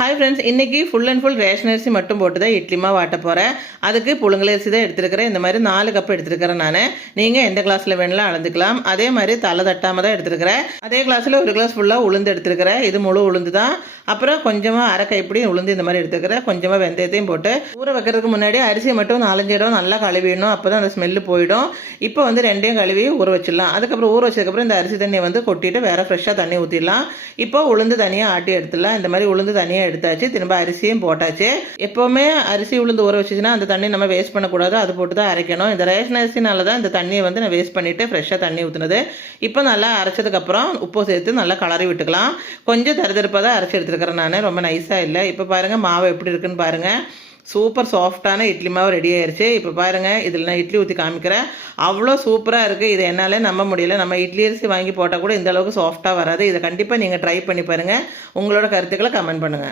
Hi friends, இன்றைக்கி full and full ration அரிசி மட்டும் போட்டு தான் இட்லி மாவு ஆட்ட போகிறேன். அதுக்கு புழுங்கலரிசி தான் எடுத்துருக்கிறேன். இந்த மாதிரி 4 கப் எடுத்துருக்கிறேன் நான். நீங்கள் எந்த கிளாஸில் வேணாலும் அளந்துக்கலாம். அதே மாதிரி தலை தட்டாமல் தான் எடுத்துருக்கிறேன். அதே கிளாஸில் ஒரு கிளாஸ் ஃபுல்லாக உளுந்து எடுத்துருக்கிறேன். இது முழு உளுந்து தான். அப்புறம் கொஞ்சமாக அரை கைப்பிடி உளுந்து இந்த மாதிரி எடுத்துக்கிறேன். கொஞ்சமாக வெந்தயத்தையும் போட்டு ஊற வைக்கிறதுக்கு முன்னாடி அரிசியை மட்டும் 4-5 இடம் நல்லா கழுவிடணும். அப்போ தான் அந்த ஸ்மெல்லு போயிடும். இப்போ வந்து ரெண்டையும் கழுவி ஊற வச்சிடலாம். அதுக்கப்புறம் ஊற வச்சதுக்கப்புறம் இந்த அரிசி தண்ணியை வந்து கொட்டிட்டு வேறு ஃப்ரெஷ்ஷாக தண்ணி ஊற்றிடலாம். இப்போ உளுந்து தனியாக ஆட்டி எடுத்துடலாம். இந்த மாதிரி உளுந்து தனியாக எடுத்தாச்சு. திரும்ப அரிசியும் போட்டாச்சு. எப்போவுமே அரிசி உளுந்து ஊற வச்சுச்சுன்னா அந்த தண்ணி நம்ம வேஸ்ட் பண்ணக்கூடாது. அது போட்டு தான் அரைக்கணும். இந்த ரேஷன் அரிசினால தான் இந்த தண்ணியை வந்து நான் வேஸ்ட் பண்ணிவிட்டு ஃப்ரெஷ்ஷாக தண்ணி ஊற்றுனது. இப்போ நல்லா அரைச்சதுக்கப்புறம் உப்பு சேர்த்து நல்லா கலரி விட்டுக்கலாம். கொஞ்சம் தருதருப்பாக தான் அரைச்சி எடுத்துருக்கிறேன் நான். ரொம்ப நைஸாக இல்லை. இப்போ பாருங்கள் மாவு எப்படி இருக்குன்னு பாருங்கள். சூப்பர் சாஃப்டான இட்லி மாவு ரெடி ஆயிடுச்சு. இப்போ பாருங்கள், இதில் நான் இட்லி ஊற்றி காமிக்கிறேன். அவ்வளோ சூப்பராக இருக்குது. இது என்னால் நம்ப முடியல. நம்ம இட்லி அரிசி வாங்கி போட்டால் கூட இந்த அளவுக்கு சாஃப்டாக வராது. இதை கண்டிப்பாக நீங்கள் ட்ரை பண்ணி பாருங்கள். உங்களோட கருத்துக்களை கமெண்ட் பண்ணுங்கள்.